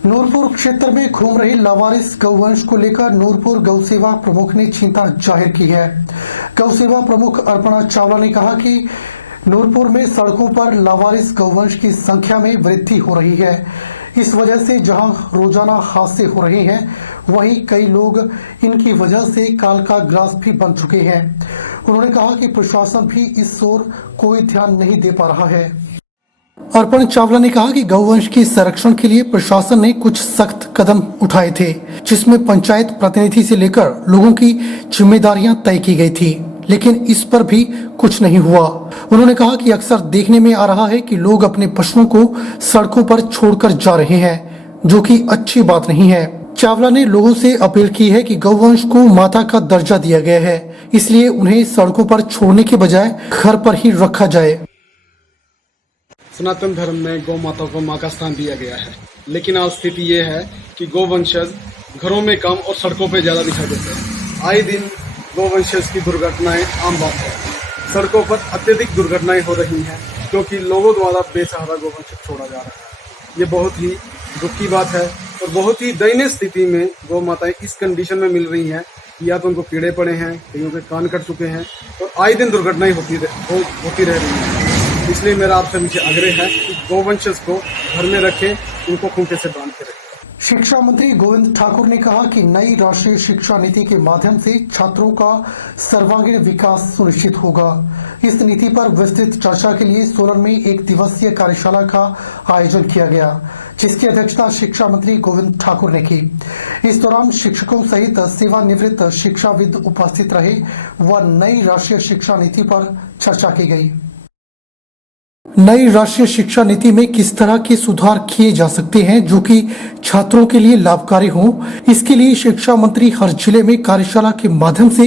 नूरपुर क्षेत्र में घूम रही लावारिस गौवंश को लेकर नूरपुर गौ सेवा प्रमुख ने चिंता जाहिर की है। गौ सेवा प्रमुख अर्पणा चावला ने कहा कि नूरपुर में सड़कों पर लावारिस गौवंश की संख्या में वृद्धि हो रही है। इस वजह से जहां रोजाना हादसे हो रहे हैं, वहीं कई लोग इनकी वजह से काल का ग्रास भी बन चुके हैं। उन्होंने कहा कि प्रशासन भी इस ओर कोई ध्यान नहीं दे पा रहा है। अर्पण चावला ने कहा कि गौवंश के संरक्षण के लिए प्रशासन ने कुछ सख्त कदम उठाए थे, जिसमें पंचायत प्रतिनिधि से लेकर लोगों की जिम्मेदारियां तय की गई थी, लेकिन इस पर भी कुछ नहीं हुआ। उन्होंने कहा कि अक्सर देखने में आ रहा है कि लोग अपने पशुओं को सड़कों पर छोड़कर जा रहे हैं, जो कि अच्छी बात नहीं है। चावला ने लोगों से अपील की है कि गौवंश को माता का दर्जा दिया गया है, इसलिए उन्हें सड़कों पर छोड़ने के बजाय घर पर ही रखा जाए। सनातन धर्म में गौ माता को मां का स्थान दिया गया है, लेकिन आज स्थिति ये है कि गौवंशज घरों में कम और सड़कों पे ज्यादा दिखाई देते हैं। आए दिन गौवंशज की दुर्घटनाएं आम बात है। सड़कों पर अत्यधिक दुर्घटनाएं हो रही हैं, क्योंकि लोगों द्वारा बेसहारा गौवंशज छोड़ा जा रहा है। ये बहुत ही दुख की बात है और बहुत ही दयनीय स्थिति में गौ माताएं इस कंडीशन में मिल रही हैं, या तो उनको कीड़े पड़े हैं, कईयों के कान कट चुके हैं और आए दिन दुर्घटनाएं होती रह रही हैं। इसलिए मेरा आपसे मुझे आग्रह है कि गौवंशज को घर में रखें, उनको खूंटे से बांध के रखें। शिक्षा मंत्री गोविंद ठाकुर ने कहा कि नई राष्ट्रीय शिक्षा नीति के माध्यम से छात्रों का सर्वांगीण विकास सुनिश्चित होगा। इस नीति पर विस्तृत चर्चा के लिए सोलन में एक दिवसीय कार्यशाला का आयोजन किया गया, जिसकी अध्यक्षता शिक्षा मंत्री गोविंद ठाकुर ने की। इस दौरान शिक्षकों सहित सेवानिवृत्त शिक्षाविद उपस्थित रहे व नई राष्ट्रीय शिक्षा नीति पर चर्चा की गई। नई राष्ट्रीय शिक्षा नीति में किस तरह के सुधार किए जा सकते हैं जो कि छात्रों के लिए लाभकारी हो, इसके लिए शिक्षा मंत्री हर जिले में कार्यशाला के माध्यम से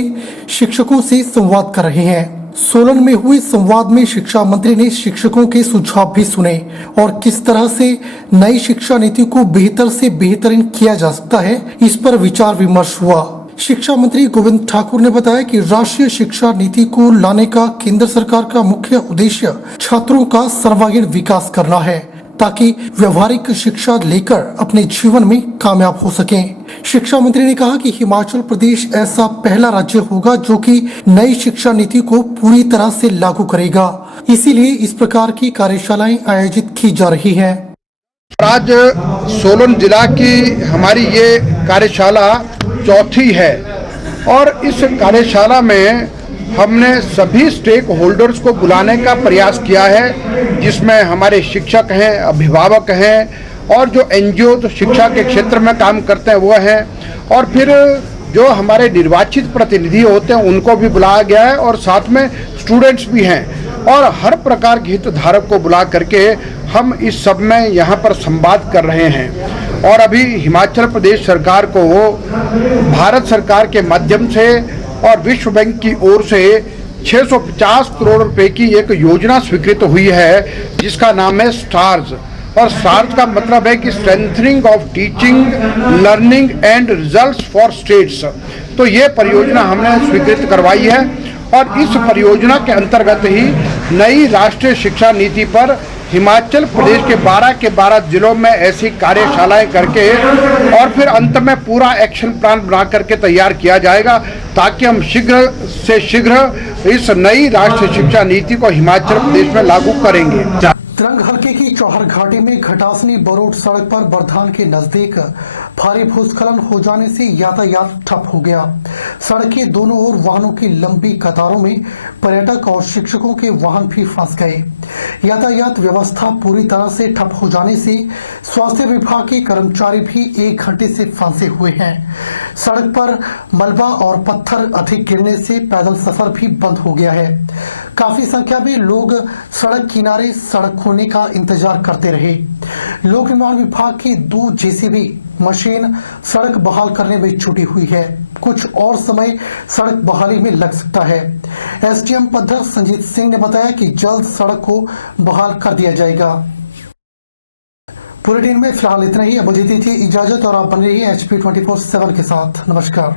शिक्षकों से संवाद कर रहे हैं। सोलन में हुए संवाद में शिक्षा मंत्री ने शिक्षकों के सुझाव भी सुने और किस तरह से नई शिक्षा नीति को बेहतर से बेहतरीन किया जा सकता है, इस पर विचार विमर्श हुआ। शिक्षा मंत्री गोविंद ठाकुर ने बताया कि राष्ट्रीय शिक्षा नीति को लाने का केंद्र सरकार का मुख्य उद्देश्य छात्रों का सर्वांगीण विकास करना है, ताकि व्यवहारिक शिक्षा लेकर अपने जीवन में कामयाब हो सकें। शिक्षा मंत्री ने कहा कि हिमाचल प्रदेश ऐसा पहला राज्य होगा जो कि नई शिक्षा नीति को पूरी तरह से लागू करेगा, इसीलिए इस प्रकार की कार्यशालाएं आयोजित की जा रही है। आज सोलन जिला की हमारी ये कार्यशाला चौथी है और इस कार्यशाला में हमने सभी स्टेक होल्डर्स को बुलाने का प्रयास किया है, जिसमें हमारे शिक्षक हैं, अभिभावक हैं और जो एनजीओ तो शिक्षा के क्षेत्र में काम करते हैं वो हैं, और फिर जो हमारे निर्वाचित प्रतिनिधि होते हैं उनको भी बुलाया गया है और साथ में स्टूडेंट्स भी हैं, और हर प्रकार के हितधारक को बुला करके हम इस सब में यहाँ पर संवाद कर रहे हैं। और अभी हिमाचल प्रदेश सरकार को भारत सरकार के माध्यम से और विश्व बैंक की ओर से 650 करोड़ रुपए की एक योजना स्वीकृत हुई है, जिसका नाम है स्टार्स। और स्टार्स का मतलब है कि strengthening of teaching, learning and results for states. तो ये परियोजना हमने स्वीकृत करवाई है और इस परियोजना के अंतर्गत ही नई राष्ट्रीय शिक्षा नीति पर हिमाचल प्रदेश के 12 जिलों में ऐसी कार्यशालाएं करके और फिर अंत में पूरा एक्शन प्लान बना करके तैयार किया जाएगा, ताकि हम शीघ्र से शीघ्र इस नई राष्ट्रीय शिक्षा नीति को हिमाचल प्रदेश में लागू करेंगे। तरंग हल्के की चौहर घाटी में घटासनी बरोड सड़क पर बरधान के नजदीक भारी भूस्खलन हो जाने से यातायात ठप हो गया। सड़क के दोनों ओर वाहनों की लंबी कतारों में पर्यटक और शिक्षकों के वाहन भी फंस गए। यातायात व्यवस्था पूरी तरह से ठप हो जाने से स्वास्थ्य विभाग के कर्मचारी भी 1 घंटे से फंसे हुए हैं। सड़क पर मलबा और पत्थर अधिक गिरने से पैदल सफर भी बंद हो गया है। काफी संख्या में लोग सड़क किनारे सड़क खोलने का इंतजार करते रहे। लोक निर्माण विभाग की 2 जेसीबी मशीन सड़क बहाल करने में जुटी हुई है। कुछ और समय सड़क बहाली में लग सकता है। एसडीएम पद्धर संजीत सिंह ने बताया कि जल्द सड़क को बहाल कर दिया जाएगा। बुलेटिन में फिलहाल इतना ही। अब मुझे दीजिए इजाजत और आप बन रही है HP 24/7 के साथ। नमस्कार।